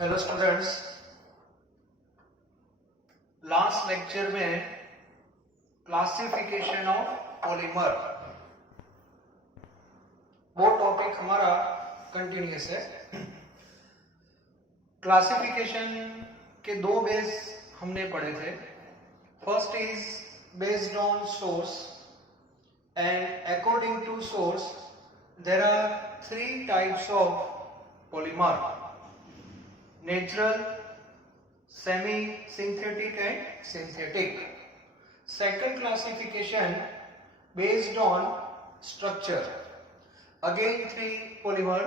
Hello students, last lecture में classification of polymer वो topic हमारा कंटिन्यूअस है। क्लासिफिकेशन के दो बेस हमने पढ़े थे। First is based on source and according to source there are three types of polymer: natural, semi-synthetic and synthetic. Second classification based on structure. Again three polymer: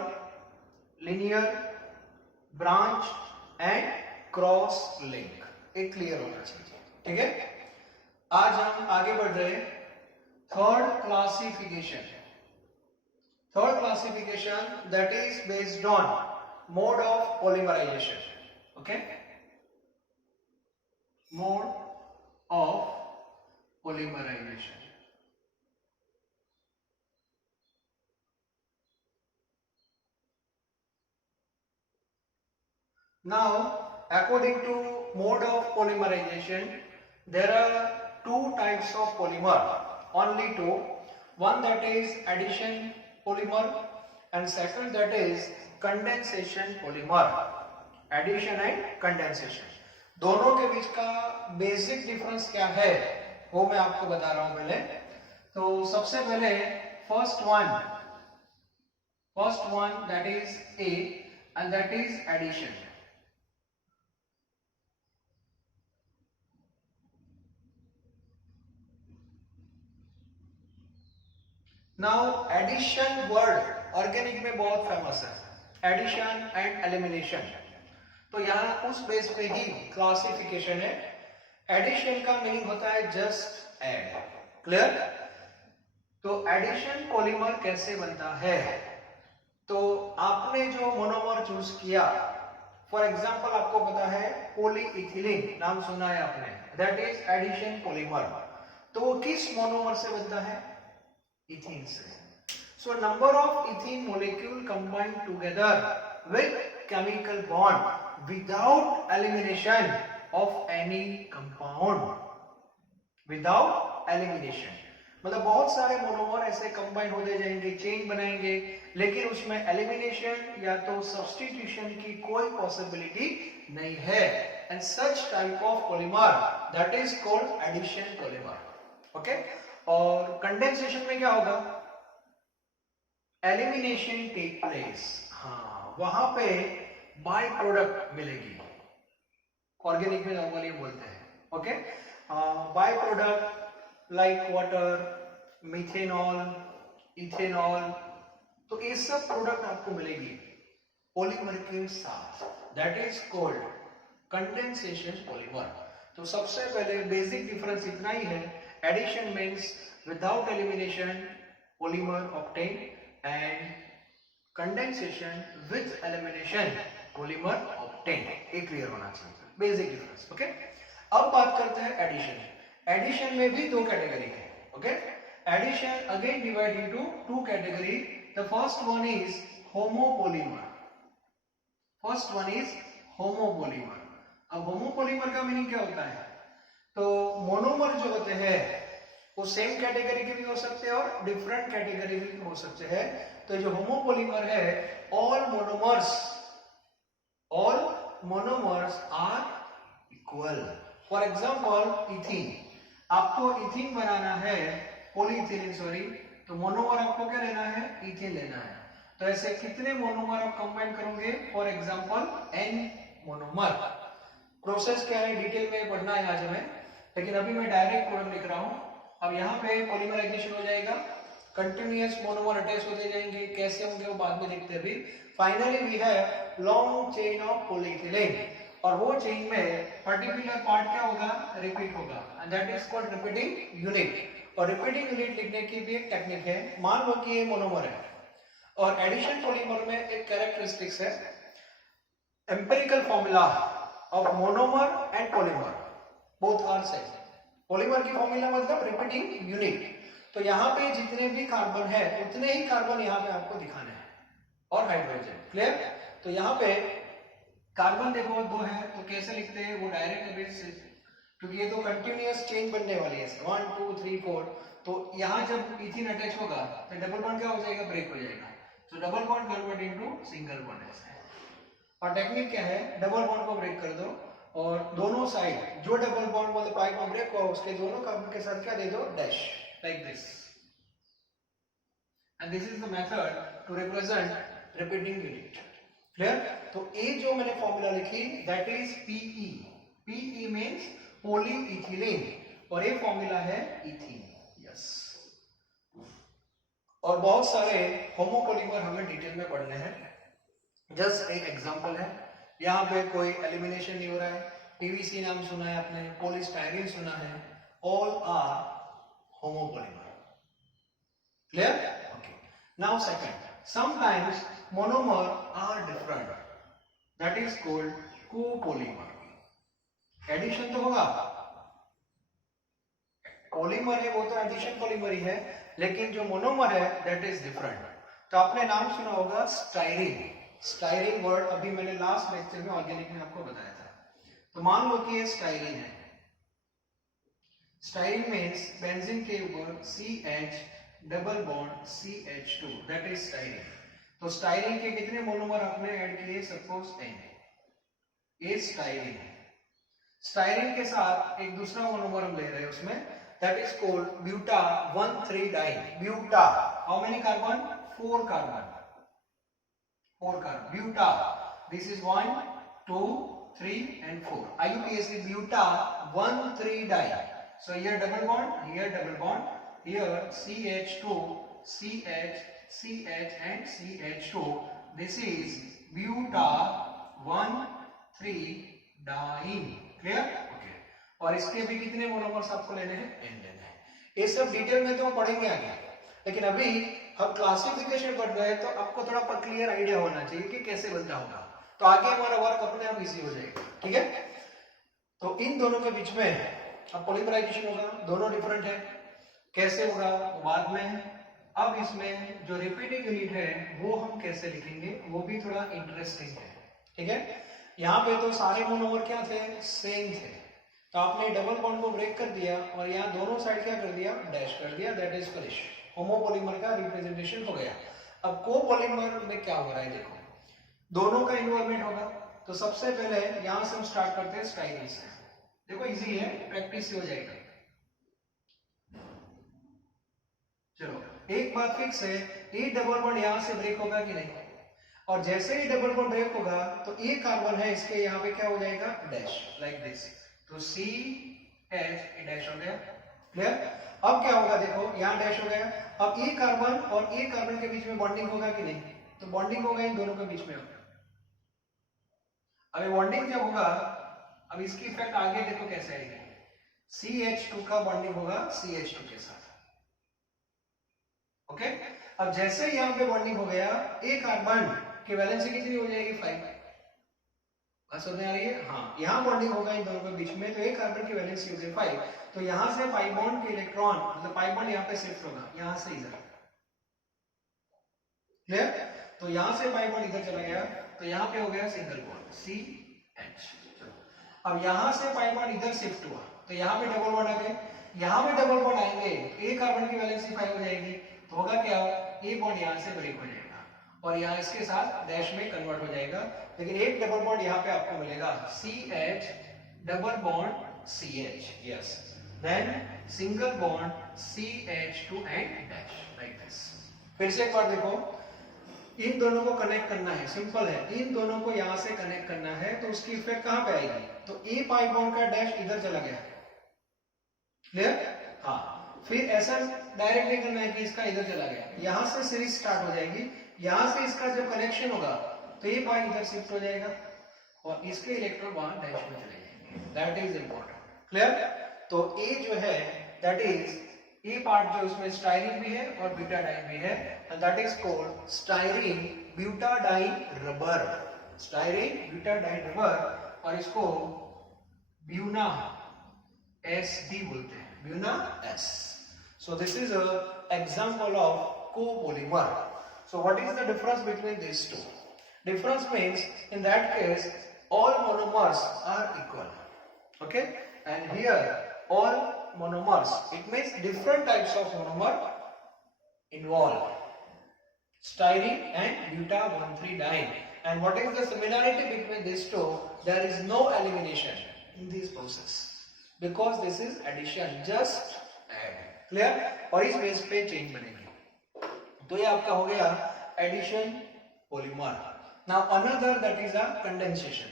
linear, branch and cross link. एक clear होना चाहिए, ठीक है। आज हम आगे बढ़ रहे हैं third classification. Third classification that is based on mode of polymerization. Okay, mode of polymerization. Now, according to mode of polymerization, there are two types of polymer, only two. One that is addition polymer and second that is condensation polymer. Addition and condensation. दोनों के बीच का basic difference क्या है वो मैं आपको बता रहा हूं पहले। तो सबसे पहले first one that is A and that is addition. Now addition word organic में बहुत फेमस है, एडिशन एंड एलिमिनेशन। तो यहां उस बेस पे ही क्लासिफिकेशन है। एडिशन का मीनिंग होता है जस्ट ऐड, क्लियर। तो एडिशन पॉलीमर कैसे बनता है? तो आपने जो मोनोमर चूज किया, फॉर एग्जांपल आपको पता है पॉलीइथिलीन, नाम सुना है आपने, दैट इज एडिशन पॉलीमर। तो वो किस मोनोमर से बनता है? इथीन से। So number of ethene molecule combined together with chemical bond without elimination of any compound. Without elimination मतलब बहुत सारे मोनोमर ऐसे कंबाइन होते जाएंगे, चेन बनाएंगे, लेकिन उसमें एलिमिनेशन या तो सब्स्टिट्यूशन की कोई पॉसिबिलिटी नहीं है। And such type of polymer that is called addition polymer. Okay, और कंडेंसेशन में क्या होगा? Elimination take place. हाँ, वहां पे बाय प्रोडक्ट मिलेगी, ऑर्गेनिक में नॉर्मली बोलते हैं। ओके, by product like water, methanol, ethanol, तो ये सब प्रोडक्ट आपको मिलेगी पॉलीमर के साथ, that is called condensation polymer. तो सबसे पहले बेसिक डिफरेंस इतना ही है, addition means without elimination polymer obtained and condensation with elimination polymer obtained। एक क्लियर होना चाहिए, बेसिक डिफरेंस। ओके, अब बात करते हैं एडिशन। एडिशन में भी दो कैटेगरी है। Okay, addition again divide into two category. The first one is homopolymer. First one is homopolymer. अब होमोपोलीमर का मीनिंग क्या होता है? तो मोनोमर जो होते हैं वो सेम कैटेगरी के भी हो सकते हैं और डिफरेंट कैटेगरी भी हो सकते हैं। तो जो होमोपोलीमर है, all monomers are equal. For example ethene, आपको इथीन बनाना है, पॉलीइथिलीन सॉरी, तो मोनोमर आपको क्या लेना है? इथीन लेना है। तो ऐसे कितने मोनोमर आप कंबाइन करोगे? For example n monomer. Process क्या है डिटेल में पढ़ना है आज हमें, लेकिन अभी मैं डायरेक्ट प्रोडक्ट लिख रहा हूं। अब यहाँ पे पॉलीमराइजेशन हो जाएगा, कंटिन्यूअस मोनोमर अटैच होते जाएंगे, कैसे होंगे वो बाद में देखते हैं। अभी finally we have long chain of polyethylene, और वो चेन में पर्टिकुलर पार्ट क्या होगा? रिपीट होगा, and that is called repeating unit. और रिपीटिंग यूनिट लिखने की भी एक टेक्निक है। मान लो कि ये मोनोमर है, और एडिशन पॉलीमर में एक कैरेक्टरिस्टिक्स है, empirical formula of monomer and polymer both are same. Polymer की फॉर्मूला मतलब रिपीटिंग यूनिट। तो यहाँ पे जितने भी कार्बन है उतने ही कार्बन यहाँ पे आपको दिखाने हैं, और हाइड्रोजन, क्लियर। तो यहाँ पे कार्बन देखो दो है तो कैसे लिखते हैं वो डायरेक्ट बेसिस, क्योंकि ये तो कंटिन्यूअस चेन बनने वाली है 1 2 3 4, तो यहाँ जब इथीन अटैच होगा तो डबल बॉन्ड क्या हो जाएगा, ब्रेक हो जाएगा। तो double bond convert into single bond ऐसे है। और टेक्निक क्या है, डबल बॉन्ड को ब्रेक कर दो और दोनों साइड जो डबल बॉन्ड मतलब पाई में ब्रेक हुआ उसके दोनों कार्बन के साथ क्या दे दो, dash, like this. And this is the method to represent repeating unit. Clear? तो ए जो मैंने फॉर्मूला लिखी that is PE. PE means polyethylene और ये फॉर्मूला है इथीन। यस। और बहुत सारे होमोपॉलीमर हमें डिटेल में पढ़ने हैं। जस्ट एक एग्जांपल है, यहाँ पे कोई एलिमिनेशन नहीं हो रहा है। पीवीसी नाम सुना है आपने, पॉलीस्टाइरीन सुना है, all are homopolymer. Clear? Okay. Now second, sometimes monomer are different, that is called copolymer. एडिशन तो होगा, पॉलीमर है वो तो एडिशन पॉलीमर ही है, लेकिन जो मोनोमर है दैट इज डिफरेंट। तो आपने नाम सुना होगा स्टाइरीन। स्टाइरीन वर्ड अभी मैंने लास्ट लेक्चर में ऑर्गेनिक में आपको बताया था। तो मान लो कि ये स्टाइरीन है। स्टाइरीन मींस बेंजीन के ऊपर CH double bond CH2, that is styrene. तो स्टाइरीन के कितने मोनोमर आपने ऐड किए, सपोज N, ये स्टाइरीन है। स्टाइरीन के साथ एक दूसरा मोनोमर हम ले रहे हैं उसमें, दैट इज कॉल्ड ब्यूटा 1,3-डाइन। Buta, how many carbon, 4 carbon, 4 carbon, buta. This is 1 2 3 and 4, IUPAC, buta 1,3-डाइन। So here double bond, here double bond, here CH2, CH, CH and CH2. This is buta 1,3-डाइन। Clear? Okay. और इसके भी कितने monomers आपको लेने हैं, N लेने हैं। ये सब डिटेल में तो हम पढ़ेंगे आगे, लेकिन अभी हम क्लासिफिकेशन पढ़ रहे हैं तो आपको थोड़ा क्लियर आइडिया होना चाहिए कि कैसे बनता होगा, तो आगे हमारा वर्क अपने आप इजी हो जाएगा। ठीक है? तो इन दोनों के बीच में अब पॉलीमराइजेशन होगा, दोनों डिफरेंट है, कैसे होगा बाद में। अब इसमें जो रिपीटिंग यूनिट है वो हम कैसे लिखेंगे वो भी थोड़ा इंटरेस्टिंग है। ठीक है? यहाँ पे तो सारे मोनोमर क्या थे, सेम थे, तो आपने डबल बॉन्ड को ब्रेक कर दिया और यहाँ दोनों साइड क्या कर दिया, डैश कर दिया, दैट इज फिनिश। होमोपॉलीमर का रिप्रेजेंटेशन हो गया। अब कोपॉलीमर में क्या हो रहा है, देखो दोनों का इन्वॉल्वमेंट होगा। तो सबसे पहले यहाँ से हम स्टार्ट करते हैं स्टाइरीन से। देखो इजी है, प्रैक्टिस हो जाएगा। चलो एक बात फिक्स है, ए डबल बॉन्ड यहां से ब्रेक होगा कि नहीं, और जैसे ही डबल बॉन्ड ब्रेक होगा तो ए कार्बन है इसके यहाँ पे क्या हो जाएगा, डैश, लाइक दिस। तो CH डैश हो गया। क्लियर? अब क्या होगा, देखो यहाँ डैश हो गया। अब ए कार्बन और ए कार्बन के बीच में बॉन्डिंग होगा कि नहीं, तो बॉन्डिंग होगा इन दोनों के बीच में होगा। अब बॉन्डिंग जब होगा, अब इसकी इफेक्ट आगे देखो कैसे आएगी। CH2 का बॉन्डिंग होगा CH2 के साथ। ओके? अब जैसे यहाँ पे बॉन्डिंग हो गया, एक कार्बन की वैलेंसी कितनी हो जाएगी, 5। बात समझ आ रही है? हाँ, यहाँ बॉन्डिंग होगा इन दोनों के बीच में, तो एक कार्बन की वैलेंसी हो गई 5। तो यहाँ से पाई बॉन्ड के इलेक्ट्रॉन मतलब पाई बॉन्ड यहाँ पे शिफ्ट होगा, यहाँ से इधर। क्लियर? तो यहाँ से पाई बॉन्ड इधर चला गया, तो यहाँ पे हो गया सिंगल बॉन्ड CH। अब यहां से पाई बॉन्ड इधर शिफ्ट हुआ, तो यहाँ पे डबल बॉन्ड आ गए। यहाँ पे डबल बॉन्ड आएंगे, ए कार्बन की वैलेंसी 5 हो जाएगी, तो होगा क्या, ए बॉन्ड यहाँ से ब्रेक हो जाएगा और यहाँ इसके साथ डैश में कन्वर्ट हो जाएगा। लेकिन एक डबल बॉन्ड यहाँ पे आपको मिलेगा, CH double bond CH, yes, then single bond CH2 and dash, like this. फिर से एक बार देखो, इन दोनों को कनेक्ट करना है, सिंपल है, इन दोनों को यहां से कनेक्ट करना है, तो उसकी इफेक्ट कहां पे आएगी, तो ए पाई बॉन्ड का डैश इधर चला गया। क्लियर? हाँ। फिर ऐसा डायरेक्ट नहीं करना है कि इसका इधर चला गया, यहां से सीरीज स्टार्ट हो जाएगी, यहां से इसका जब कनेक्शन होगा तो ये पाई इधर शिफ्ट हो जाएगा और इसके इलेक्ट्रॉन वहां डैश में चले जाएंगे, दैट इज इंपॉर्टेंट। क्लियर? तो ए जो है दैट इज ए पार्ट जो उसमें स्टाइरीन भी है और ब्यूटाडाइन भी है, and that is called styrene butadiene rubber, styrene butadiene rubber, और इसको ब्यूना SD बोलते हैं, Buena S. So this is a example of copolymer. So what is the difference between these two? Difference means in that case all monomers are equal. Okay, and here all monomers, it means different types of monomer involved, styrene and buta-1,3-diene. And what is the similarity between these two? There is no elimination in this process because this is addition, just add. Clear? और इस base पे chain बनेगी. तो ये आपका हो गया addition polymer. Now another that is a condensation.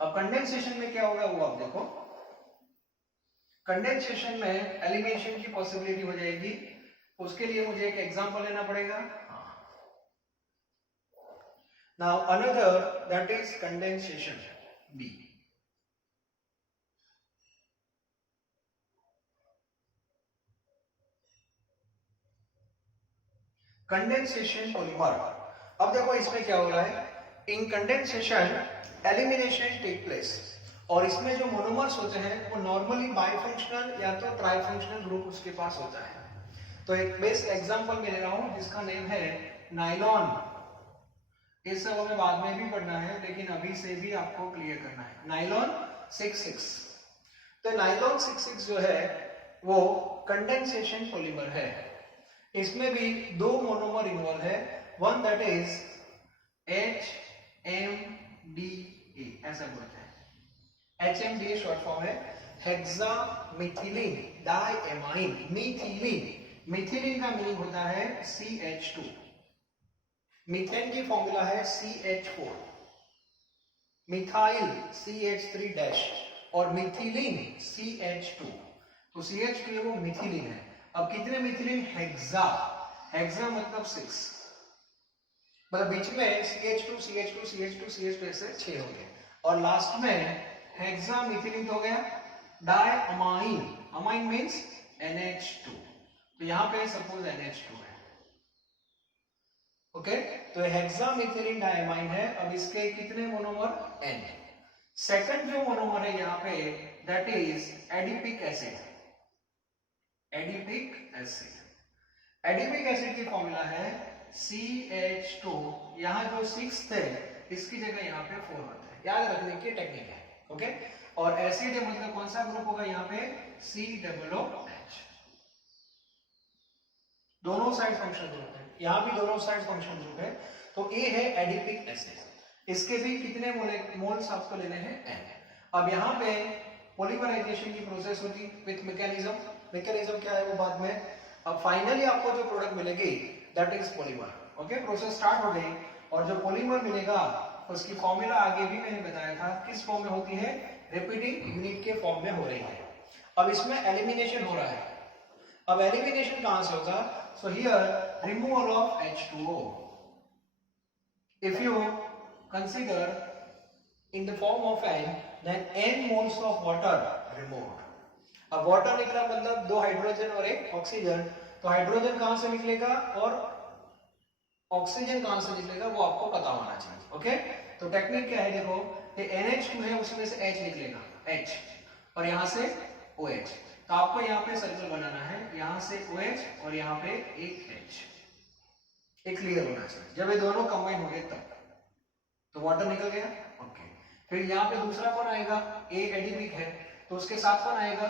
अब कंडेंसेशन में क्या होगा वो आप देखो. कंडेंसेशन में एलिमिनेशन की पॉसिबिलिटी हो जाएगी. उसके लिए मुझे एक एग्जांपल लेना पड़ेगा. Now another that is condensation B. Condensation polymer. अब देखो इसमें क्या हो रहा है. In condensation elimination take place और इसमें जो मोनोमर्स होते हैं वो नॉर्मली बाइफंक्शनल या तो ट्राइफंक्शनल ग्रुप उसके पास होता है. तो एक बेस्ट एग्जांपल मैं ले रहा हूं जिसका नेम है नाइलॉन. इस सब हमें बाद में भी पढ़ना है लेकिन अभी से भी आपको क्लियर करना है. नाइलॉन 66. तो नाइलॉन 66 जो है वो कंडेंसेशन पॉलीमर है. इसमें भी दो मोनोमर इन्वॉल्व है. वन दैट इज HMDA, ऐसा बोलते हैं. HMDA शॉर्ट फॉर्म है हेक्सामिथिलीन डाइएमाइन मीथिलीन. मिथिलीन का मीनिंग होता है CH2. मीथेन की फॉर्मूला है CH4. मिथाइल CH3- और मिथिलीन CH2. तो CH2 वो मिथिलीन है. अब कितने मिथिलीन? हेक्सा. हेक्सा मतलब 6. मतलब बीच में CH2 CH2 CH2 CH2 ऐसे 6 हो गए और लास्ट में हेक्सा मिथिलीन हो गया. डाइअमाइन. Amine means NH2. तो यहां पे सपोज NH2 है. ओके, तो हेक्सा मिथिलीन डाइअमाइन है. अब इसके कितने मोनोमर? N. सेकंड जो मोनोमर है यहां पे that is adipic acid. Adipic acid. Adipic acid की फॉर्मूला है CH2. यहां जो 6 थे इसकी जगह यहां पे 4 होता है. याद रखने की टेक्निक है. ओके, और एसिड मतलब कौन सा ग्रुप होगा यहाँ पे? COOH. दोनों साइड फंक्शन ग्रुप है. यहां भी दोनों साइड फंक्शन ग्रुप है. तो ए है एडिपिक एसिड. इसके भी कितने मोल्स आपको लेने हैं? N. अब यहाँ पे पॉलीमराइजेशन की प्रोसेस होगी विथ मैकेनिज्म. मैकेनिज्म क्या है वो बाद में. अब फाइनली आपको जो प्रोडक्ट मिलेगी that is polymer. Okay, process start हो गई और जो पॉलीमर मिलेगा उसकी फॉर्मूला आगे भी मैंने बताया था किस फॉर्म में होती है. रिपीटिंग यूनिट के फॉर्म में हो रही है. अब इसमें एलिमिनेशन हो रहा है. अब एलिमिनेशन कहां से होगा? So here removal of H2O. If you consider in the form of N, then N moles of water removed. अब वाटर निकला मतलब 2 हाइड्रोजन और 1 ऑक्सीजन. तो हाइड्रोजन कहां से निकलेगा और ऑक्सीजन कहां से निकलेगा वो आपको पता होना चाहिए. ओके, तो टेक्निक क्या है देखो. ये NH2 है उसमें से H निकलेगा H और यहां से OH. तो आपको यहाँ पे सर्कल बनाना है. यहां से OH और यहाँ पे एक H. एक क्लियर होना चाहिए. जब ये दोनों कंबाइन हो गए तब तो वाटर निकल गया. ओके, फिर यहाँ पे दूसरा कौन आएगा? ए एडिपिक है तो उसके साथ कौन आएगा?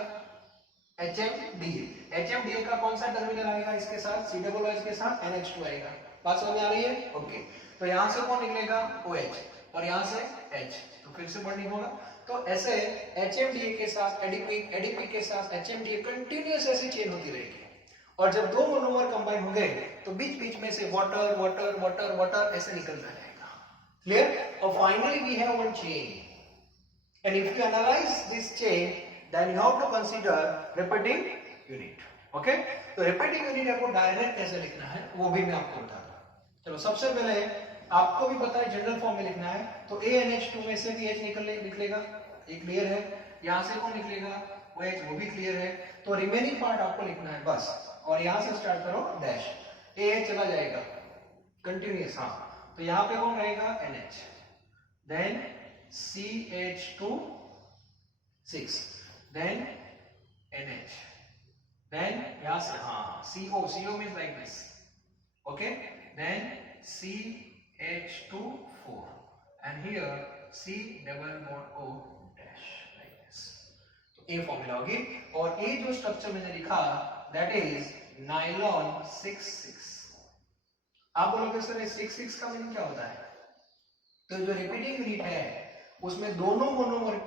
HMDA. HMDA का कौन सा टर्मिनल आएगा इसके साथ? COOH के साथ NH2 आएगा. बात समझ में आ रही है? ओके, तो यहाँ से कौन निकलेगा? OH और यहाँ से H. तो फिर से बॉन्डिंग होगा. तो ऐसे HMDA के साथ एडिपिक के साथ HMDA कंटिन्यूअस ऐसी चेन होती रहेगी. और जब दो मोनोमर कंबाइन होंगे तो बीच बीच में से वाटर वाटर वाटर वाटर ऐसे निकलता जाएगा. Clear? Or finally we have one chain. And if you analyze this chain, then you have to consider repeating unit. Okay? तो repeating unit आपको डायरेक्ट कैसे लिखना है वो भी मैं आपको बता दूं. चलो सबसे पहले आपको भी पता है जनरल फॉर्म में लिखना है. तो ANH2 में से भी H निकलेगा. ये क्लियर है. यहाँ से कौन निकलेगा? OH, वो भी क्लियर है. तो रिमेनिंग पार्ट आपको लिखना है बस. और यहाँ से स्टार्ट करो डैश. AH चला जाएगा कंटिन्यूअस. हाँ, तो यहाँ पे कौन रहेगा? NH. Then CH2 6. Then NH. Then यहाँ से हाँ CO means like this. Okay. Then CH2 4 and here C double bond O dash like this. तो ये फॉर्मूला होगी और ये जो स्ट्रक्चर मैंने लिखा दैट इज नायलॉन 6-6। आप बोलोगे सर ये 6-6 का मीनिंग क्या होता है? तो जो रिपीटिंग रीट है उसमें दोनों मोनोमर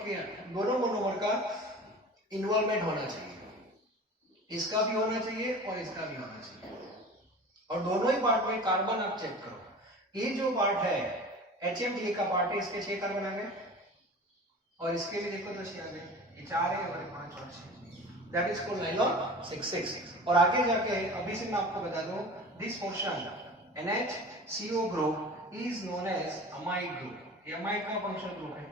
का इन्वॉल्वमेंट होना चाहिए, इसका भी होना चाहिए और इसका भी होना चाहिए। और दोनों ही पार्ट में कार्बन आप चेक करो, ये जो पार्ट है HMDA का पार्ट है, इसके 6 कार्बन आ गए और इसके भी देखो तो 6 आ गए, ये 4 है और 5 और 6, दैट इज कॉल्ड नायलॉन 6-6। और आगे जाके अभी से मैं आपको बता दूं, this portion NHCO group is known as amide group. ये अमाइड का फंक्शनल ग्रुप है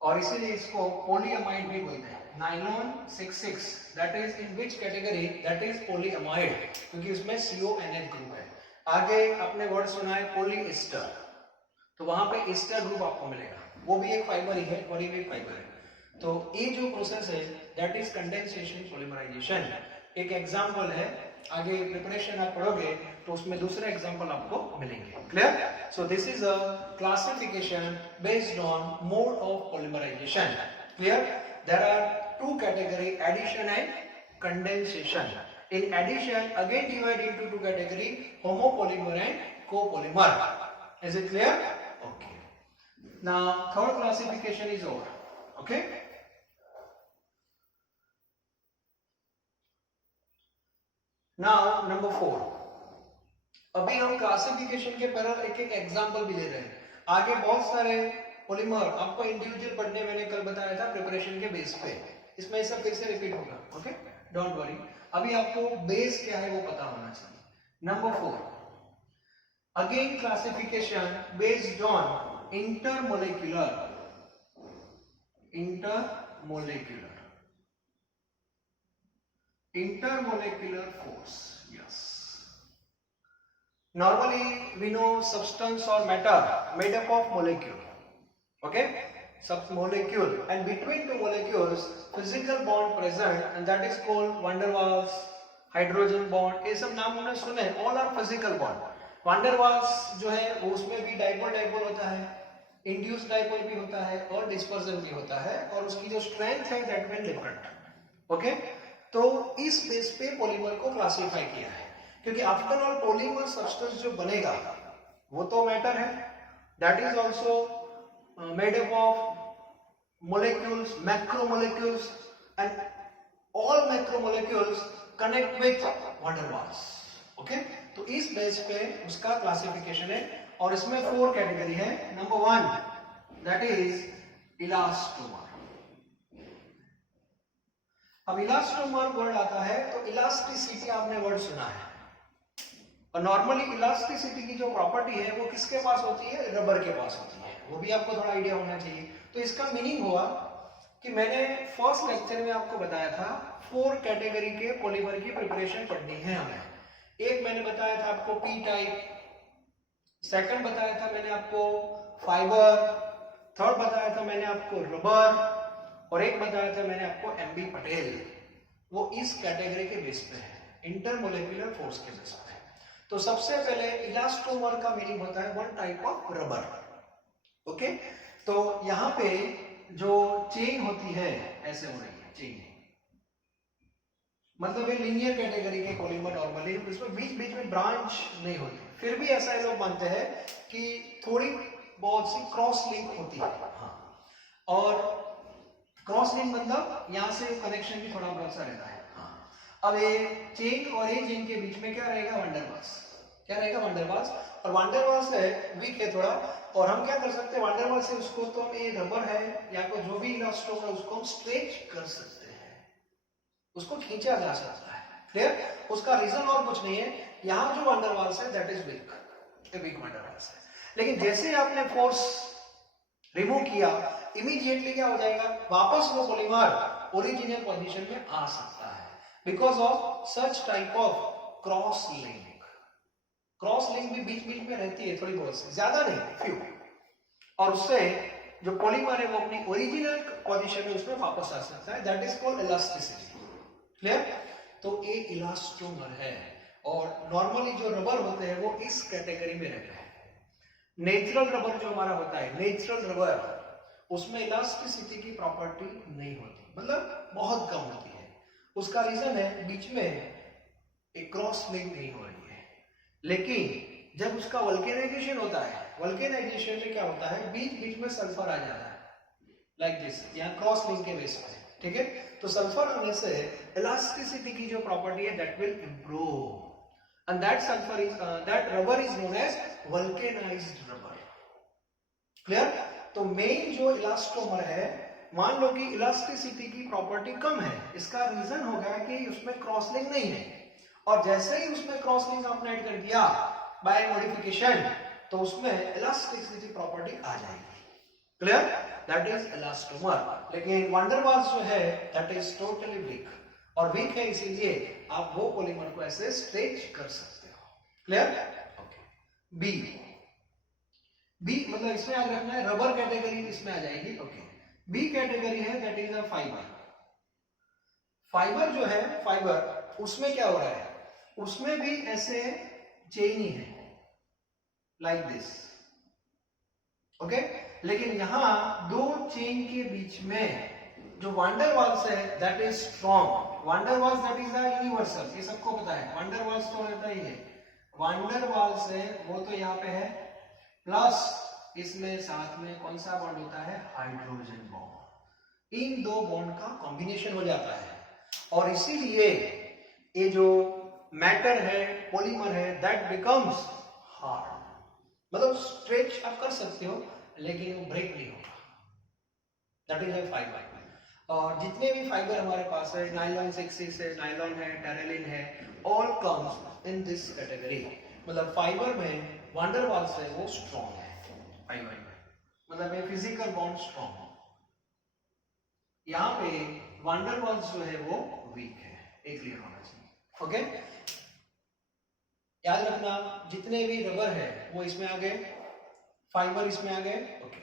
और इसीलिए इसको पॉलीअमाइड भी बोलते हैं। Nylon 6-6 that is in which category? That is polyamide, क्योंकि उसमें CONH ग्रुप है। आगे आपने वर्ड सुना है पॉलीएस्टर, तो वहां पे एस्टर ग्रुप आपको मिलेगा, वो भी एक फाइबर ही है और ये भी एक फाइबर है। तो ये जो प्रोसेस है दैट इज कंडेंसेशन पॉलीमराइजेशन। एक एग्जांपल है, आगे प्रिपरेशन आप पढ़ोगे तो उसमें दूसरे एग्जांपल आपको मिलेंगे। Clear? So this is a classification based on mode of polymerisation. Clear? There are two category, addition and condensation. In addition, again divide into two category, homopolymer and copolymer. Is it clear? Okay. Now third classification is over. Okay. Now number 4. अभी हम classification के पर एक एक example भी ले रहे हैं। आगे बहुत सारे पॉलीमर आपको इंडिविजुअल पढ़ने मैंने कल बताया था प्रिपरेशन के बेस पे, इसमें सब फिर से रिपीट होगा। ओके, डोंट वरी, अभी आपको बेस क्या है वो पता होना चाहिए। Number 4, again classification based on intermolecular force. Yes, normally we know substance or matter made up of molecule. Okay, molecule, and between two molecules physical bond present, and that is called van der Waals, hydrogen bond, ये सब नाम हमने सुने, all are physical bond। van der Waals जो है उसमें भी dipole होता है, इंड्यूस डाइपोल भी होता है और डिस्पर्जन भी होता है, और उसकी जो स्ट्रेंथ है दैट विल डिफरेंट। ओके, तो इस बेस पे पॉलीमर को क्लासिफाई किया है, क्योंकि आफ्टर ऑल पॉलीमर सब्सटेंस जो बनेगा वो तो मैटर है, that is also made up of molecules, macromolecules, and all macromolecules connect with van der Waals. Okay, तो इस बेस पे उसका क्लासिफिकेशन है और इसमें 4 कैटेगरी है। Number 1 that is elastomer. अब इलास्टोमर वर्ड आता है तो इलास्टिसिटी आपने वर्ड सुना है, और नॉर्मली इलास्टिसिटी की जो प्रॉपर्टी है वो किसके पास होती है? रबर के पास होती है, वो भी आपको थोड़ा आइडिया होना चाहिए। तो इसका मीनिंग हुआ कि मैंने फर्स्ट लेक्चर में आपको बताया था 4 कैटेगरी के पॉलीमर की प्रिपरेशन पढ़नी है हमें। एक मैंने बताया था आपको पी टाइप, सेकंड बताया था मैंने आपको फाइबर, थर्ड बताया था मैंने आपको रबर, और एक बताया था मैंने आपको एमबी पटेल। वो इस कैटेगरी के बेस पे है, इंटरमोलेक्युलर फोर्स के बेस पे। तो सबसे पहले इलास्टोमर का मीनिंग होता है one type of rubber. Okay, तो यहां पे जो चेन होती है ऐसे हो रही है चेन, मतलब ये लीनियर कैटेगरी के पॉलीमर नॉर्मली, इसमें बीच बीच में ब्रांच नहीं होती, फिर भी ऐसा लोग मानते हैं कि थोड़ी बहुत सी क्रॉस लिंक होती है। हाँ, और क्रॉस लिंक मतलब यहां से कनेक्शन भी थोड़ा बहुत सा रहता है। हाँ, अब ये चेन और ये चेन के बीच में क्या रहेगा? van der Waals। क्या रहेगा? van der Waals। और van der Waals है वीक है थोड़ा, और हम क्या कर सकते हैं van der Waals से उसको तो हम ये रबर है या कोई जो भी इलास्टोमर है उसको हम स्ट्रेच कर सकते हैं, उसको खींचा जा सकता है। क्लियर? उसका रीजन और कुछ नहीं है, यहाँ जो van der Waals है that is weak, weak van der Waals है। लेकिन जैसे आपने फोर्स रिमूव किया इमीडिएटली क्या हो जाएगा? वापस वो पॉलीमर ओरिजिनल पोजीशन में आ सकता है, because of such type of cross link. Cross link भी बीच बीच में रहती है, थोड़ी बहुत, ज्यादा नहीं, फ्यू, और उससे जो पॉलीमर है वो अपनी ओरिजिनल पोजीशन में उसमें वापस आ सकता है, that is called elasticity. Clear? तो ये इलास्टोमर है, और नॉर्मली जो रबर होते हैं वो इस कैटेगरी में रहते हैं। नेचुरल रबर जो हमारा होता है, नेचुरल रबर, उसमें इलास्टिसिटी की प्रॉपर्टी नहीं होती, मतलब बहुत कम होती है। उसका रीजन है बीच में एक क्रॉस लिंक नहीं हो रही है। लेकिन जब उसका वल्केनाइजेशन होता है, वल्केनाइजेशन में क्या होता है, बीच बीच में सल्फर आ जाता है, लाइक दिस, यहाँ क्रॉस लिंक के बेस पे, ठीक है। तो सल्फर आने से इलास्टिसिटी की जो प्रॉपर्टी है that will improve, and that sulphur is that rubber is known as vulcanised rubber. Clear? तो मेन जो इलास्टोमर है, मान लो कि इलास्टिसिटी की प्रॉपर्टी कम है, इसका रीजन होगा कि उसमें क्रॉस लिंक नहीं है, और जैसे ही उसमें क्रॉस लिंक आपने ऐड कर दिया बाय मॉडिफिकेशन, तो उसमें इलास्टिसिटी प्रॉपर्टी आ जाएगी। क्लियर? That is elastomer. लेकिन वैन डर वाल्स जो है दैट इज टोटली वीक, और वीक है इसीलिए आप वो पॉलीमर को ऐसे स्ट्रेच कर सकते हो। क्लियर? ओके। बी, बी मतलब इसमें याद रखना है रबर कैटेगरी इसमें आ जाएगी। ओके। बी कैटेगरी है that is a fibre. Fibre जो है, फाइबर उसमें क्या हो रहा है, उसमें भी ऐसे चेन ही है लाइक दिस। ओके। लेकिन यहां दो चेन के बीच में जो वैन डर वाल्स है that is strong. Van der Waals that is the universal, ये सबको पता है। वैन डर वाल्स तो रहता ही है, वैन डर वाल्स है वो तो यहाँ पे है, प्लस इसमें साथ में कौन सा बॉन्ड होता है, हाइड्रोजन बॉन्ड। इन दो बॉन्ड का कॉम्बिनेशन हो जाता है, और इसीलिए ये जो मैटर है, पॉलीमर है, दैट बिकम्स हार्ड। मतलब स्ट्रेच आप कर सकते हो लेकिन वो ब्रेक नहीं होगा। That is a fibre. और जितने भी फाइबर हमारे पास है, नायलॉन 6 है, नायलॉन है, टेरेलिन है, all comes in this category. मतलब फाइबर में वैन डर वाल्स है वो स्ट्रॉन्ग है फाइबर में, मतलब ये फिजिकल बॉन्ड स्ट्रॉन्ग है। यहाँ पे वैन डर वाल्स जो है वो वीक है, एक क्लियर होना चाहिए। ओके। याद रखना जितने भी रबर है वो इसमें आ गए, फाइबर इसमें आ गए। ओके।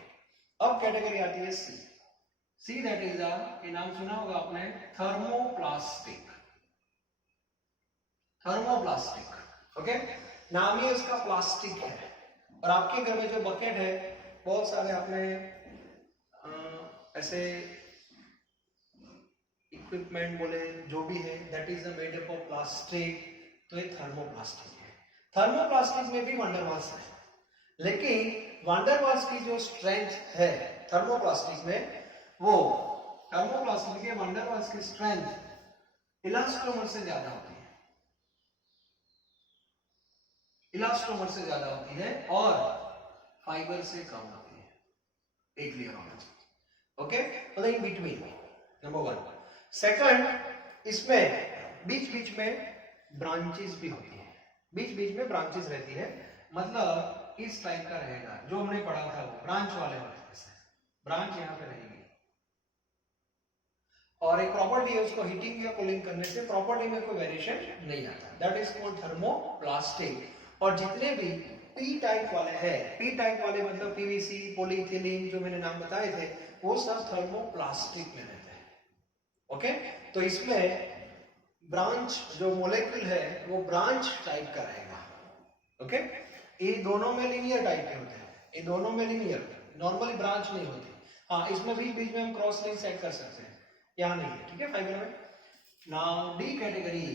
अब कैटेगरी आती है सी। सी दैट इज ये नाम सुना होगा आपने, थर्मोप्लास्टिक। थर्मोप्लास्टिक। ओके। नाम ही उसका प्लास्टिक है, और आपके घर में जो बकेट है, बहुत सारे आपने ऐसे इक्विपमेंट बोले जो भी है that is made up of plastic, तो ये थर्मोप्लास्टिक है। थर्मोप्लास्टिक में भी वैन डर वाल्स है, लेकिन वैन डर वाल्स की जो स्ट्रेंथ है थर्मोप्लास्टिक में, वो थर्मोप्लास्टिक के वैन डर वाल्स की स्ट्रेंथ इलास्टोमर से ज्यादा होती है, इलास्टोमर से ज्यादा होती है, और फाइबर से कम होती है। एक क्लियर होना चाहिए। ओके। मतलब इन बिटवीन, नंबर 1। सेकंड, इसमें बीच बीच में ब्रांचेस भी होती है, बीच बीच में ब्रांचेस रहती है, मतलब इस टाइप का रहेगा जो हमने पढ़ा था, वो ब्रांच वाले होते हैं, ब्रांच यहाँ पे रहेगी। और एक प्रॉपर्टी है, उसको हीटिंग या कूलिंग करने से प्रॉपर्टी में कोई वेरिएशन नहीं आता, दैट इज कॉल्ड थर्मोप्लास्टिक। और जितने भी पी टाइप वाले हैं, पी टाइप वाले मतलब पीवीसी, पॉलीइथिलीन जो मैंने नाम बताए थे, वो सब थर्मोप्लास्टिक में रहते हैं। ओके। तो इसमें ब्रांच जो मोलेक्यूल है वो ब्रांच टाइप का रहेगा। ओके। ये दोनों में लीनियर टाइप के होते हैं, ये दोनों में लीनियर, नॉर्मली ब्रांच नहीं होती। हाँ, इसमें भी बीच में हम क्रॉस लिंक सेट कर सकते हैं, यहाँ नहीं है, ठीक है, फाइबर में। Now D category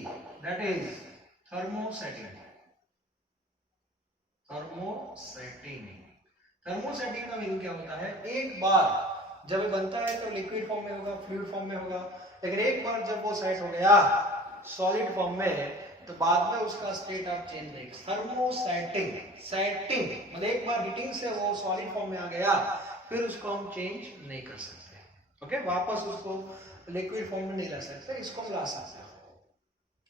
that is thermosetting. Thermosetting, thermosetting का मीनिंग क्या होता है, एक बार जब ये बनता है तो लिक्विड फॉर्म में होगा, फ्लूइड फॉर्म में होगा, लेकिन एक बार जब वो सेट हो गया सॉलिड फॉर्म में, तो बाद में उसका स्टेट आप चेंज नहीं। थर्मोसेटिंग, सेटिंग मतलब एक बार हीटिंग से वो सॉलिड फॉर्म में आ गया, फिर उसको हम चेंज नहीं कर सकते। ओके। वापस उसको लिक्विड फॉर्म में नहीं ला सकते, इसको हम ला सकते हैं।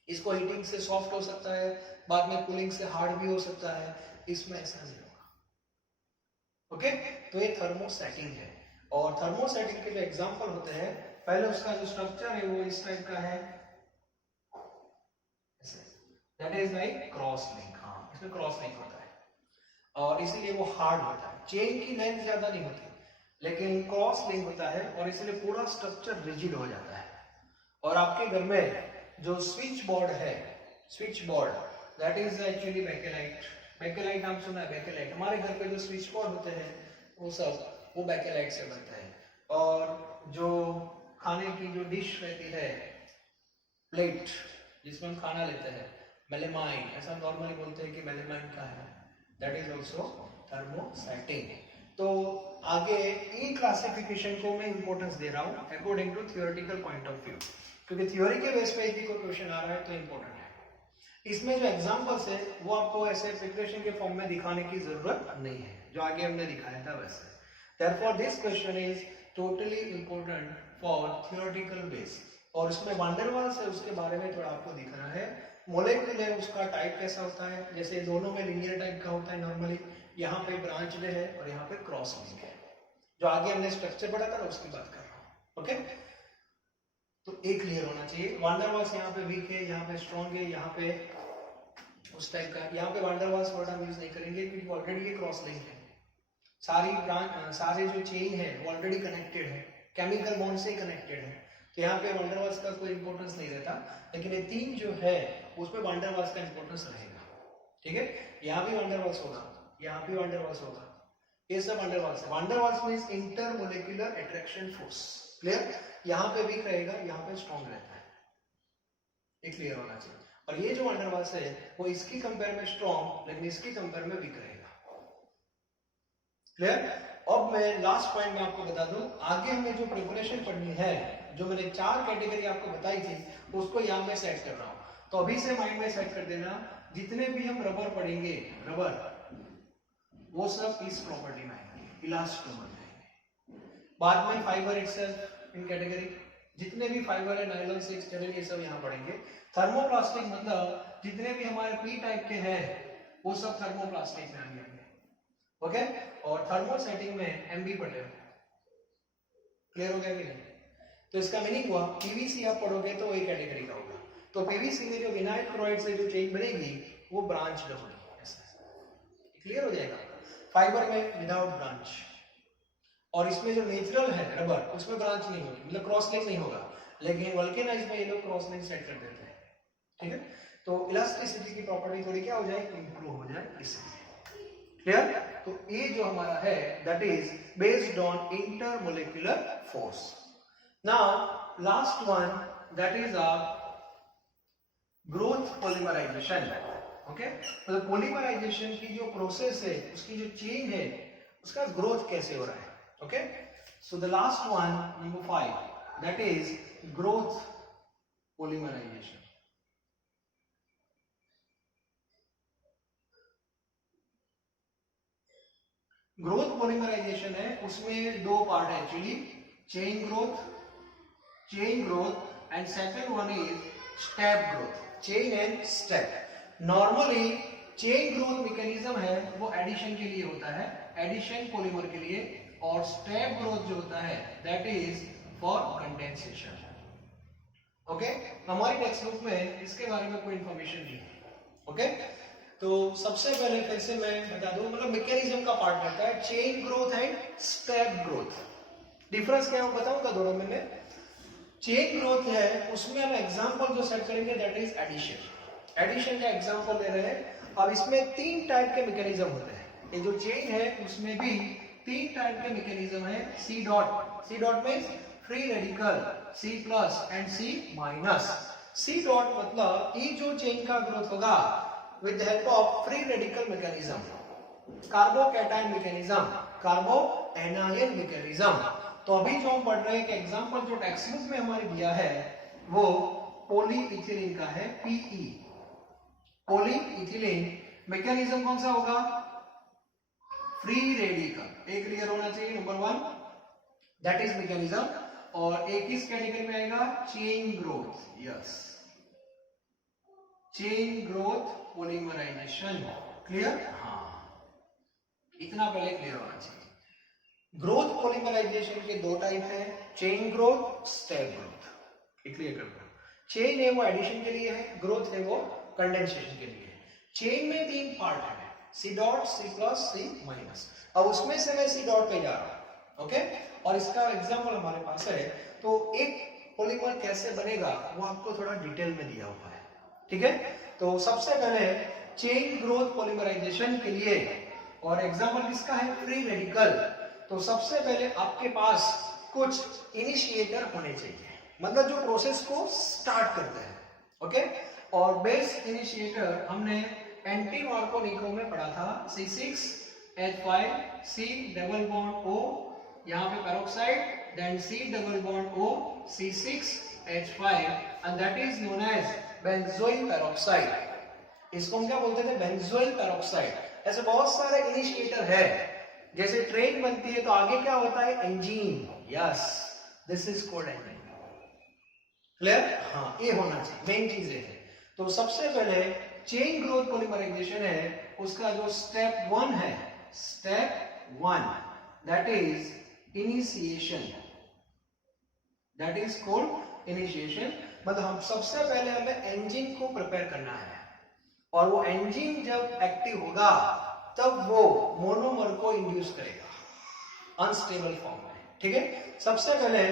इसको हीटिंग से सॉफ्ट हो सकता है, बाद में कूलिंग से हार्ड भी हो सकता है, इसमें ऐसा नहीं होगा। ओके। तो ये थर्मोसेटिंग है, और थर्मोसेटिंग के जो एग्जांपल होते हैं, पहले उसका जो स्ट्रक्चर है वो इस टाइप का है, that is like cross link. हाँ, इसमें क्रॉस लिंक होता है, और इसीलिए वो हार्ड होता है। चेन की लेंथ ज्यादा नहीं होती, लेकिन क्रॉस लिंक होता है, और इसलिए पूरा स्ट्रक्चर रिजिड हो जाता है। और आपके घर में जो स्विच बोर्ड है, switch board that is actually bakelite, Bakelite नाम सुना है? बैकेलाइट हमारे घर पे जो स्विच बोर्ड होते हैं वो बैकेलाइट से बनता है। और जो खाने की जो डिश रहती है, प्लेट जिसमें हम खाना लेते हैं, मेलेमाइन, ऐसा नॉर्मली बोलते हैं कि मेलेमाइन का है, दैट इज ऑल्सो थर्मोसेटिंग। तो आगे इन क्लासिफिकेशन को मैं इंपॉर्टेंस दे रहा हूँ according to theoretical point of view, क्योंकि थ्योरी के बेस पे यदि कोई क्वेश्चन आ रहा है तो इंपॉर्टेंट है। इसमें जो एग्जांपल्स है वो आपको ऐसे प्रिपरेशन के फॉर्म में दिखाने की जरूरत नहीं है, जो आगे हमने दिखाया था वैसे। Therefore this question is totally important for theoretical base। और इसमें वैन वाल्स है उसके बारे में थोड़ा आपको दिखना है। मोलेक्यूल है उसका टाइप कैसा होता है, जैसे दोनों में लीनियर टाइप का होता है नॉर्मली, यहाँ पे ब्रांच्ड है और यहाँ पे क्रॉस लिंक है। जो आगे हमने स्ट्रक्चर पढ़ा था ना उसकी बात कर रहा हूँ। ओके, तो एक क्लियर होना चाहिए। वैन वाल्स यहाँ पे वीक है, यहाँ पे स्ट्रॉन्ग है, यहाँ पे उस टाइप का। यहाँ पे वैन वाल्स वर्ड हम यूज नहीं करेंगे क्योंकि ऑलरेडी ये क्रॉस लिंक है। सारे जो चेन है वो ऑलरेडी कनेक्टेड है, केमिकल बॉन्ड से कनेक्टेड है, तो यहाँ पे वैन वाल्स का कोई इंपॉर्टेंस नहीं रहता। लेकिन ये तीन जो है उसमें वैन वाल्स का इंपॉर्टेंस रहेगा। ठीक है, यहाँ भी वैन वाल्स होगा, यहाँ भी वैन वाल्स होगा, ये सब वैन वाल्स है। Van Waals means intermolecular attraction force. Clear, यहाँ पे वीक रहेगा, यहाँ पे स्ट्रॉन्ग रहता है, ये क्लियर होना चाहिए। और ये जो वैन वाल्स है वो इसकी कंपेयर में स्ट्रॉन्ग, लेकिन इसकी कंपेयर में वीक रहेगा। क्लियर। अब मैं लास्ट पॉइंट में आपको बता दूं, आगे हमें जो प्रिपरेशन पढ़नी है, जो मैंने 4 कैटेगरी आपको बताई थी उसको यहाँ में सेट कर रहा हूँ। तो अभी से माइंड में सेट कर देना, जितने भी हम रबर पढ़ेंगे, रबर वो सब इस प्रॉपर्टी में आएंगे, इलास्टोमर में आएंगे। बाद में फाइबर इटसेल्फ इन कैटेगरी, जितने भी फाइबर है, नायलॉन, सिल्क, टेरेन, ये सब यहाँ पढ़ेंगे। थर्मोप्लास्टिक मतलब जितने भी हमारे पी टाइप के हैं वो सब थर्मोप्लास्टिक में आएंगे। ओके, और थर्मल सेटिंग में एमबी पढ़ेगा। क्लियर हो गया कि नहीं? तो इसका मीनिंग हुआ पीवीसी आप पढ़ोगे तो वही कैटेगरी का होगा। तो पीवीसी में जो विनाइल क्लोराइड से जो चेन बनेगी वो ब्रांच होगी, ऐसा क्लियर हो जाएगा। फाइबर में विदाउट ब्रांच, और इसमें जो नेचुरल है रबर उसमें ब्रांच नहीं होगी, मतलब क्रॉस लिंक नहीं होगा। लेकिन वल्केनाइज में ये लोग क्रॉस लिंक सेट कर देते हैं। ठीक है, तो इलास्टिसिटी की प्रॉपर्टी थोड़ी क्या हो जाए, इंप्रूव हो जाए इसलिए। क्लियर? तो ये जो हमारा है that is based on intermolecular force. Now last one that is a growth polymerization. Okay, मतलब पॉलीमराइजेशन की जो प्रोसेस है, उसकी जो चेन है, उसका ग्रोथ कैसे हो रहा है। Okay, so the last one number 5 that is growth polymerisation. Growth polymerisation है, उसमें 2 पार्ट है actually, chain growth and second one is step growth. Chain and step. Normally chain growth mechanism है वो एडिशन के लिए होता है, एडिशन पॉलीमर के लिए, और स्टेप ग्रोथ जो होता है that is for condensation. Okay, हमारी टेक्स्ट बुक में इसके बारे में कोई इंफॉर्मेशन नहीं है। ओके, तो सबसे पहले फिर से मैं बता दूं, मतलब मैकेनिज्म का पार्ट रहता है chain growth and step growth. Difference क्या है वो बताऊंगा दोनों में। चेन ग्रोथ है उसमें हम एग्जांपल जो सेट करेंगे दैट इज एडिशन। एडिशन का एग्जांपल ले रहे हैं। अब इसमें 3 टाइप के मैकेनिज्म होते हैं। ये जो चेन है उसमें भी 3 टाइप के मैकेनिज्म है। C dot means free radical, C plus and C minus. C dot मतलब ये जो चेन का ग्रोथ होगा with the help of free radical mechanism, carbocation mechanism, कार्बोएनायन mechanism. तो अभी जो हम पढ़ रहे हैं कि एग्जांपल जो टेक्स्ट बुक में हमारे दिया है वो पॉलीइथिलीन का है, PE। पॉलीइथिलीन मैकेनिज्म कौन सा होगा, फ्री रेडिकल। एक क्लियर होना चाहिए, नंबर 1 दैट इज मैकेनिज्म। और एक किस कैटेगरी में आएगा, chain growth. Yes, chain growth polymerisation. Clear? हाँ, इतना पहले क्लियर होना चाहिए। ग्रोथ पॉलीमराइजेशन के 2 टाइप है, chain growth, step growth. Clear कर दो। चेन है वो एडिशन के लिए है, ग्रोथ है वो कंडेंसेशन के लिए। चेन में 3 पार्ट है, C dot, C plus, C minus. अब उसमें से मैं C डॉट पे जा रहा हूं। ओके, और इसका एग्जांपल हमारे पास है। तो एक पॉलीमर कैसे बनेगा वो आपको थोड़ा डिटेल में दिया हुआ है। ठीक है, तो सबसे पहले चेन ग्रोथ पॉलीमराइजेशन के लिए, और एग्जांपल किसका है, फ्री रेडिकल। तो सबसे पहले आपके पास कुछ इनिशिएटर होने चाहिए, मतलब जो प्रोसेस को स्टार्ट करते हैं, ओके। और बेस्ट इनिशिएटर हमने एंटी मार्को-निको में पढ़ा था, C6H5 C double bond O, यहाँ पे peroxide, then C double bond O C6H5 and that is known as benzoyl peroxide. इसको हम क्या बोलते थे, बेंजोइल पेरोक्साइड। ऐसे बहुत सारे इनिशिएटर है, जैसे ट्रेन बनती है तो आगे क्या होता है, engine, yes this is called engine, clear, हाँ ये होना चाहिए, मेन चीज है। तो सबसे पहले चेन ग्रोथ पॉलीमराइजेशन है, उसका जो स्टेप 1 है, step 1 that is initiation, that is called initiation. मतलब हम सबसे पहले हमें इंजन को प्रिपेयर करना है, और वो इंजन जब एक्टिव होगा तब वो मोनोमर को इंड्यूस करेगा अनस्टेबल फॉर्म में, ठीक है। सबसे पहले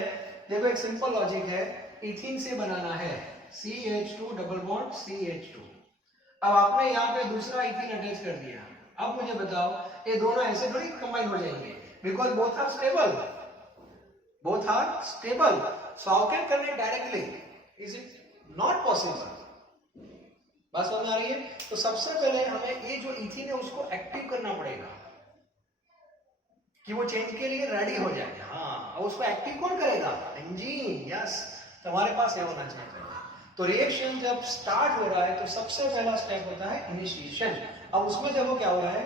देखो एक सिंपल लॉजिक है, इथीन से बनाना है CH2 डबल बॉन्ड CH2। अब आपने यहाँ पे दूसरा इथीन अटैच कर दिया, अब मुझे बताओ ये दोनों ऐसे थोड़ी कंबाइन हो जाएंगे, because both are stable, both are stable, so how can connect directly, is it not possible. बात समझ आ रही है। तो सबसे पहले हमें ये जो इथीन है उसको एक्टिव करना पड़ेगा कि वो चेंज के लिए रेडी हो जाए। हाँ, और उसको एक्टिव कौन करेगा, इंजन, यस। तो हमारे पास ये होना चाहिए। तो रिएक्शन जब स्टार्ट हो रहा है तो सबसे पहला स्टेप होता है इनिशिएशन। अब उसमें देखो क्या हो रहा है,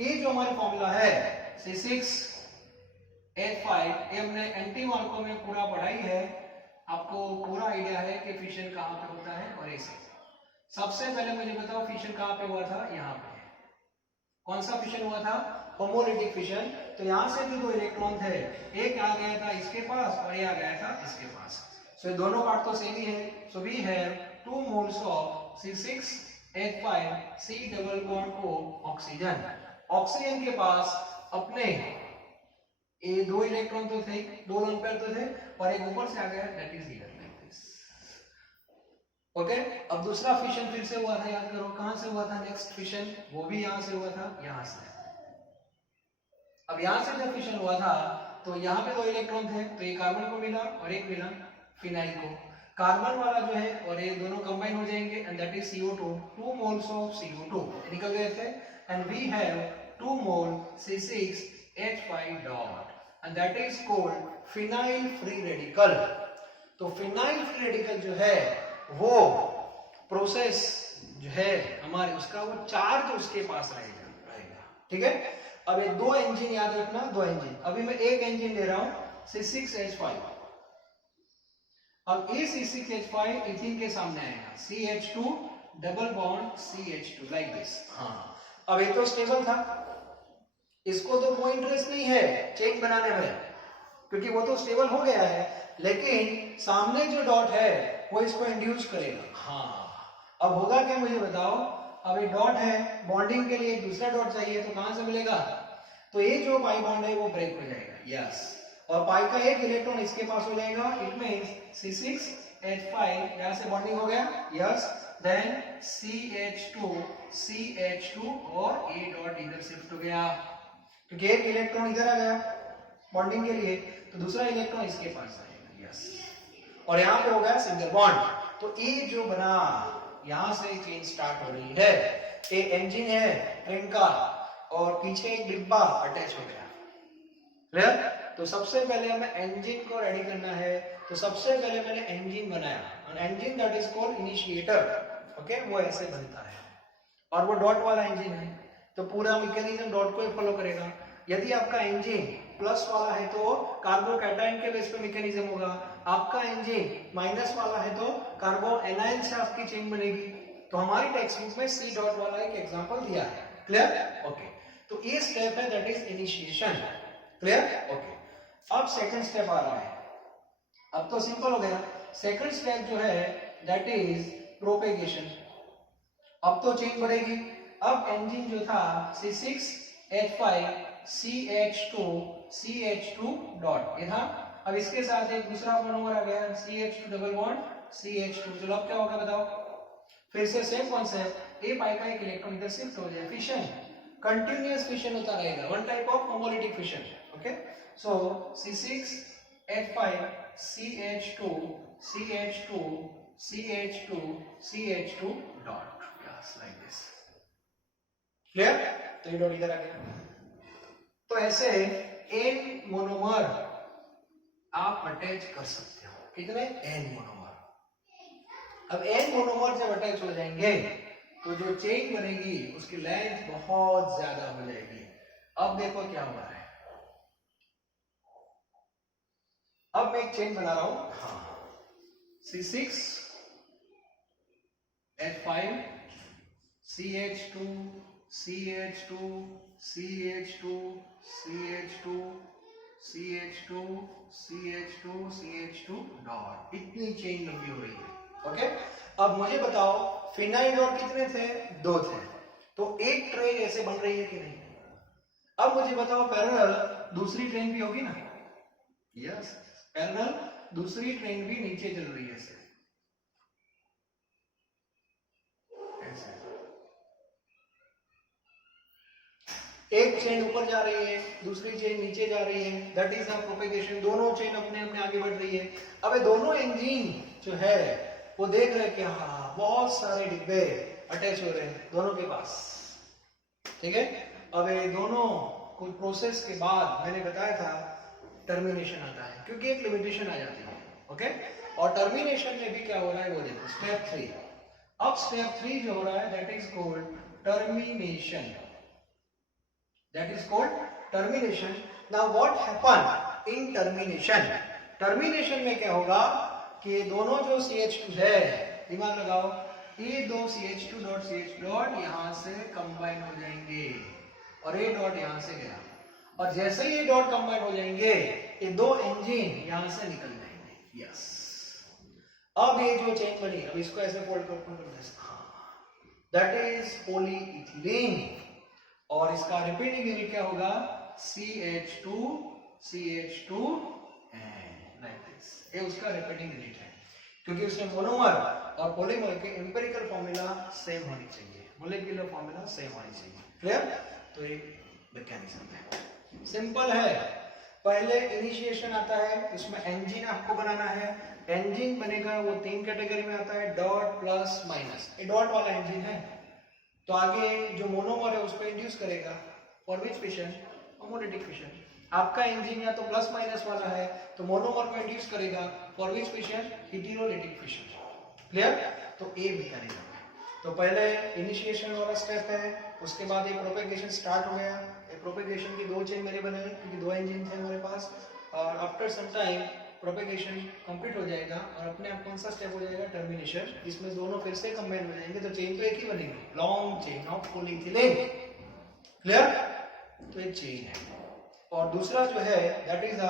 ये जो हमारी फॉर्मूला है C6H5, ये हमने एंटी मार्को में पूरा पढ़ाई है, आपको पूरा आइडिया है कि फिशन कहाँ पे होता है। और ऐसे सबसे पहले मुझे बताओ फिशन कहाँ पे हुआ था, यहाँ पे। कौन सा फिशन हुआ था, होमोलिटिक फिशन। तो यहाँ से भी दो इलेक्ट्रॉन थे, एक आ गया था इसके पास और ये आ गया था इसके पास। सो ये दोनों पार्ट तो सेम ही है। So we have 2 moles of C6H5 C double bond O oxygen. Oxygen के पास अपने ये दो इलेक्ट्रॉन तो थे, 2 लोन पेयर तो थे, और एक ऊपर से आ गया, that is here like this, okay. अब दूसरा फिशन फिर से हुआ था, याद करो कहां से हुआ था, नेक्स्ट फिशन वो भी यहां से हुआ था, यहां से। अब यहां से जब फिशन हुआ था तो यहाँ पे 2 इलेक्ट्रॉन थे, तो ये कार्बन को मिला और एक मिला फिनाइल को। कार्बन वाला जो है और ये दोनों कंबाइन हो जाएंगे and that is CO2, 2 moles of CO2 निकल गए थे, and we have 2 mole C6H5 dot and that is called phenyl free radical. तो फिनाइल फ्री रेडिकल जो है वो प्रोसेस जो है हमारे, उसका वो चार्ज उसके पास रहेगा, ठीक है। अब ये 2 इंजन याद रखना, 2 इंजन, अभी मैं एक इंजन ले रहा हूं C6H5। अब ये C6H5 इथीन के सामने आएगा, CH2 double bond CH2 like this. हाँ, अब ये तो स्टेबल था, इसको तो कोई इंटरेस्ट नहीं है चेन बनाने में, क्योंकि वो तो स्टेबल हो गया है, लेकिन सामने जो डॉट है वो इसको इंड्यूस करेगा। हाँ, अब होगा क्या मुझे बताओ। अब ये डॉट है, बॉन्डिंग के लिए दूसरा डॉट चाहिए, तो कहां से मिलेगा, तो ये जो पाई बॉन्ड है वो ब्रेक हो जाएगा, यस, और पाई का एक इलेक्ट्रॉन इसके पास हो जाएगा, इट मींस C6H5 यहां से बॉन्डिंग हो गया, यस, देन CH2 और ये डॉट इधर शिफ्ट हो गया, क्योंकि एक इलेक्ट्रॉन इधर आ गया बॉन्डिंग के लिए, तो दूसरा इलेक्ट्रॉन इसके पास आएगा, यस, और यहाँ पे हो गया सिंगल बॉन्ड। तो ये जो बना, यहां से चेन स्टार्ट हो रही है, ये इंजन है ट्रेन का, और पीछे एक डिब्बा अटैच हो गया, क्लियर। तो सबसे पहले हमें इंजन को रेडी करना है, तो सबसे पहले मैंने इंजन बनाया, और engine that is called initiator, okay, वो ऐसे बनता है, और वो डॉट वाला इंजन है, तो पूरा मैकेनिज्म डॉट को ही फॉलो करेगा। यदि आपका इंजन प्लस वाला है तो कार्बोकैटायन के बेस पे मैकेनिज्म होगा, आपका इंजन माइनस वाला है तो कार्बो एनायन से आपकी चेन बनेगी। तो हमारी टेक्स्ट बुक में C डॉट वाला एक एग्जांपल दिया है, क्लियर, ओके। तो ये स्टेप है that is initiation, clear, okay. अब सेकंड स्टेप आ रहा है, अब तो सिंपल हो गया। सेकंड स्टेप जो है दैट इज प्रोपेगेशन। अब तो चेन बढ़ेगी। अब इंजन जो था C6H5 CH2 डॉट, ये था। अब इसके साथ एक दूसरा मोनोमर आ गया CH2 डबल बॉन्ड CH2। चलो अब क्या होगा बताओ, फिर से सेम कॉन्सेप्ट, ए पाई का एक इलेक्ट्रॉन इधर शिफ्ट हो जाए, फिशन, कंटिन्यूअस फिशन होता रहेगा, one type of homolytic fission. Okay, so C6H5 CH2 CH2 CH2 CH2 dot, yes like this. Clear? तो ये डॉट इधर आ गया. तो ऐसे n मोनोमर आप अटैच कर सकते हो. कितने? n monomer. अब n मोनोमर जब अटैच हो जाएंगे तो जो चेन बनेगी उसकी लेंथ बहुत ज्यादा हो जाएगी. अब देखो क्या हो रहा है. अब मैं एक चेन बना रहा हूं. हाँ, C6 H5 CH2 CH2 CH2 CH2 CH2 CH2 CH2 dot. इतनी चेन लंबी हो रही है. ओके, अब मुझे बताओ फिनाइल डॉट कितने थे? 2 थे. तो एक ट्रेन ऐसे बन रही है कि नहीं? अब मुझे बताओ पैरेलल दूसरी ट्रेन भी होगी ना? यस, पैरेलल दूसरी ट्रेन भी नीचे चल रही है ऐसे. एक चेन ऊपर जा रही है, दूसरी चेन नीचे जा रही है, दैट इज अ प्रोपेगेशन. दोनों चेन अपने अपने आगे बढ़ रही है. अब ये दोनों इंजन जो है वो देख रहे हैं कि हाँ बहुत सारे डिब्बे अटैच हो रहे हैं दोनों के पास. ठीक है, अब ये दोनों कुछ प्रोसेस के बाद मैंने बताया था टर्मिनेशन आता है, क्योंकि एक लिमिटेशन आ जाती है. ओके, और टर्मिनेशन में भी क्या हो रहा है वो देखो, स्टेप 3. अब स्टेप 3 जो हो रहा है that is called termination. That is called termination. Now what happen in termination? Termination में क्या होगा कि दोनों जो CH2 है, दिमाग लगाओ, ये दो CH2 डॉट CH डॉट यहाँ से कंबाइन हो जाएंगे और ये डॉट यहाँ से गया, और जैसे ही ये डॉट कंबाइन हो जाएंगे ये दो इंजन यहाँ से निकल जाएंगे. यस, अब ये जो चेन बनी, अब इसको ऐसे फोल्ड कर दें, दैट इज पॉलीइथिलीन. और इसका रिपीटिंग यूनिट क्या होगा? CH2 CH2 like this. ये उसका रिपीटिंग यूनिट है, क्योंकि उसमें मोनोमर और पॉलीमर के एम्पिरिकल फॉर्मूला सेम होनी चाहिए, मोलेक्युलर फॉर्मूला सेम होनी चाहिए. क्लियर? तो ये मैकेनिज्म है, सिंपल है. पहले इनिशिएशन आता है, इसमें एंजिन आपको बनाना है. एंजिन बनेगा वो 3 कैटेगरी में आता है, डॉट, प्लस, माइनस. ये डॉट वाला एंजिन है, तो आगे जो मोनोमर है उसको इंड्यूस करेगा. For which fission? Homolytic fission. आपका इंजन या तो प्लस माइनस वाला है तो मोनोमर को इंड्यूस करेगा. For which fission? Heterolytic fission. Clear? तो ए मैकेनिज्म है. तो पहले इनिशिएशन वाला स्टेप है, उसके बाद ये प्रोपेगेशन स्टार्ट हो गया. ये प्रोपेगेशन की 2 चेन मेरे बने क्योंकि 2 इंजन थे हमारे पास, और after some time propagation complete हो जाएगा और अपने आप कौन सा स्टेप हो जाएगा? टर्मिनेशन. इसमें दोनों फिर से कंबाइन हो जाएंगे तो चेन तो एक ही बनेगी, long chain of polyethylene. Clear? तो एक चेन है. और दूसरा जो है दैट इज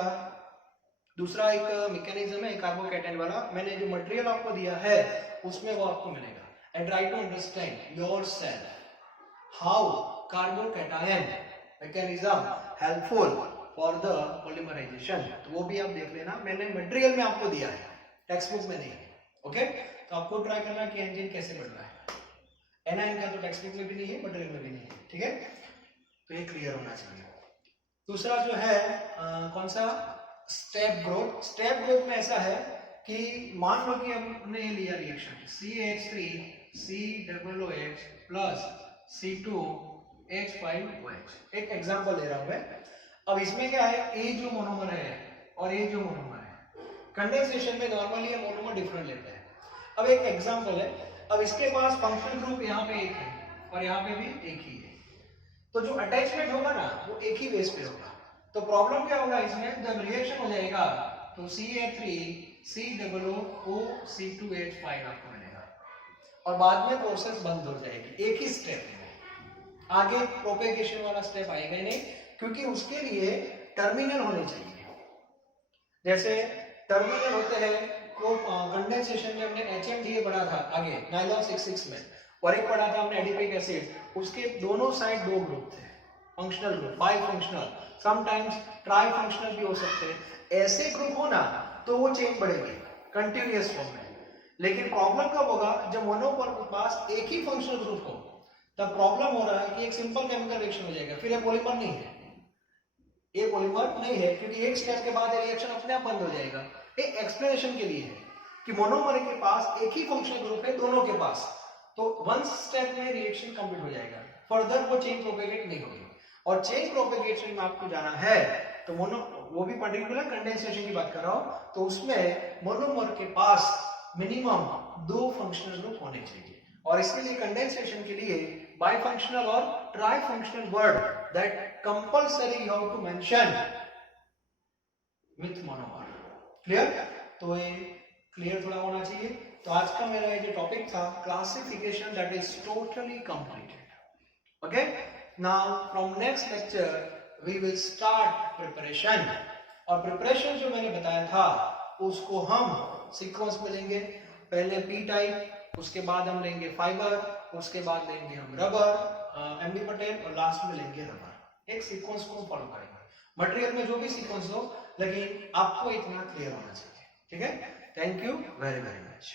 दूसरा एक मैकेनिज्म है कार्बोकैटायन वाला. मैंने जो मटेरियल आपको दिया है उसमें वो आपको मिलेगा. And try to understand yourself how carbocation mechanism helpful for the polymerisation. तो वो भी आप देख लेना, मैंने मटेरियल में आपको दिया है, टेक्स्ट बुक में नहीं. ओके, तो आपको ट्राई करना कि एंजिन कैसे बढ़ रहा है. एनआईन का तो टेक्स्ट बुक में भी नहीं है, मटेरियल में भी नहीं है. ठीक है, तो ये क्लियर होना चाहिए. दूसरा जो है कौन सा? Step growth. स्टेप ग्रोथ में ऐसा है कि मान लो कि हमने ये लिया reaction CH3 COOH plus C2H5OH. एक एग्जांपल ले रहा हूं मैं. अब इसमें क्या है, ए जो मोनोमर है और ए जो मोनोमर है, कंडेंसेशन में नॉर्मली ये मोनोमर डिफरेंट लेते हैं. अब एक एग्जांपल है, अब इसके पास फंक्शनल ग्रुप यहाँ पे एक है और यहाँ पे भी एक ही है, तो जो अटैचमेंट होगा ना वो एक ही बेस पे होगा. तो प्रॉब्लम क्या होगा इसमें, जब रिएक्शन हो जाएगा तो CH3 COOC2H5 आपको मिलेगा और बाद में प्रोसेस बंद हो जाएगी. एक ही स्टेप है, आगे प्रोपेगेशन वाला स्टेप आएगा ही नहीं, क्योंकि उसके लिए टर्मिनल होने चाहिए. जैसे टर्मिनल होते हैं, तो कंडेंसेशन में हमने HMDA पढ़ा था आगे नाइलॉन 66 में, और एक पढ़ा था हमने एडिपिक एसिड. उसके दोनों साइड 2 ग्रुप थे, functional group, by functional, sometimes try functional भी हो सकते हैं. ऐसे ग्रुप हो ना तो वो चेन बढ़ेगी कंटिन्यूअस फॉर्म में. लेकिन प्रॉब्लम कब होगा जब मोनोमर के पास एक ही फंक्शनल ग्रुप हो, तब प्रॉब्लम हो रहा है कि एक सिंपल केमिकल रिएक्शन हो जाएगा, फिर ये पॉलीमर नहीं है, ये पॉलीमर नहीं है, क्योंकि एक स्टेप के बाद ये रिएक्शन अपने आप बंद हो जाएगा। ये एक्सप्लेनेशन के लिए है कि मोनोमर के पास एक ही फंक्शनल ग्रुप है दोनों के पास, तो वन स्टेप में रिएक्शन कंप्लीट हो जाएगा, फर्दर वो चेन प्रोपेगेट नहीं होगी। और चेन प्रोपेगेशन में आपको जाना है तो वो भी पर्टिकुलर कंडेंसेशन की बात कर रहा हूं, तो उसमें मोनोमर के पास मिनिमम 2 फंक्शनल ग्रुप होने चाहिए, और इसके लिए कंडेंसेशन के लिए बाइफंक्शनल और trifunctional word that compulsory you have to mention with monomer. Clear? तो ये क्लियर थोड़ा होना चाहिए। तो आज का मेरा ये जो टॉपिक था classification, that is totally completed. Okay, now from next lecture we will start preparation, और प्रिपरेशन जो मैंने बताया था उसको हम सीक्वेंस में लेंगे, पहले पी टाइप, उसके बाद हम लेंगे फाइबर, उसके बाद लेंगे हम रबर, एमडी पटेल, और लास्ट में लेंगे रबर। एक सीक्वेंस को फॉलो करेंगे, मटेरियल में जो भी सीक्वेंस हो, लेकिन आपको इतना क्लियर होना चाहिए। ठीक है? Thank you very very much.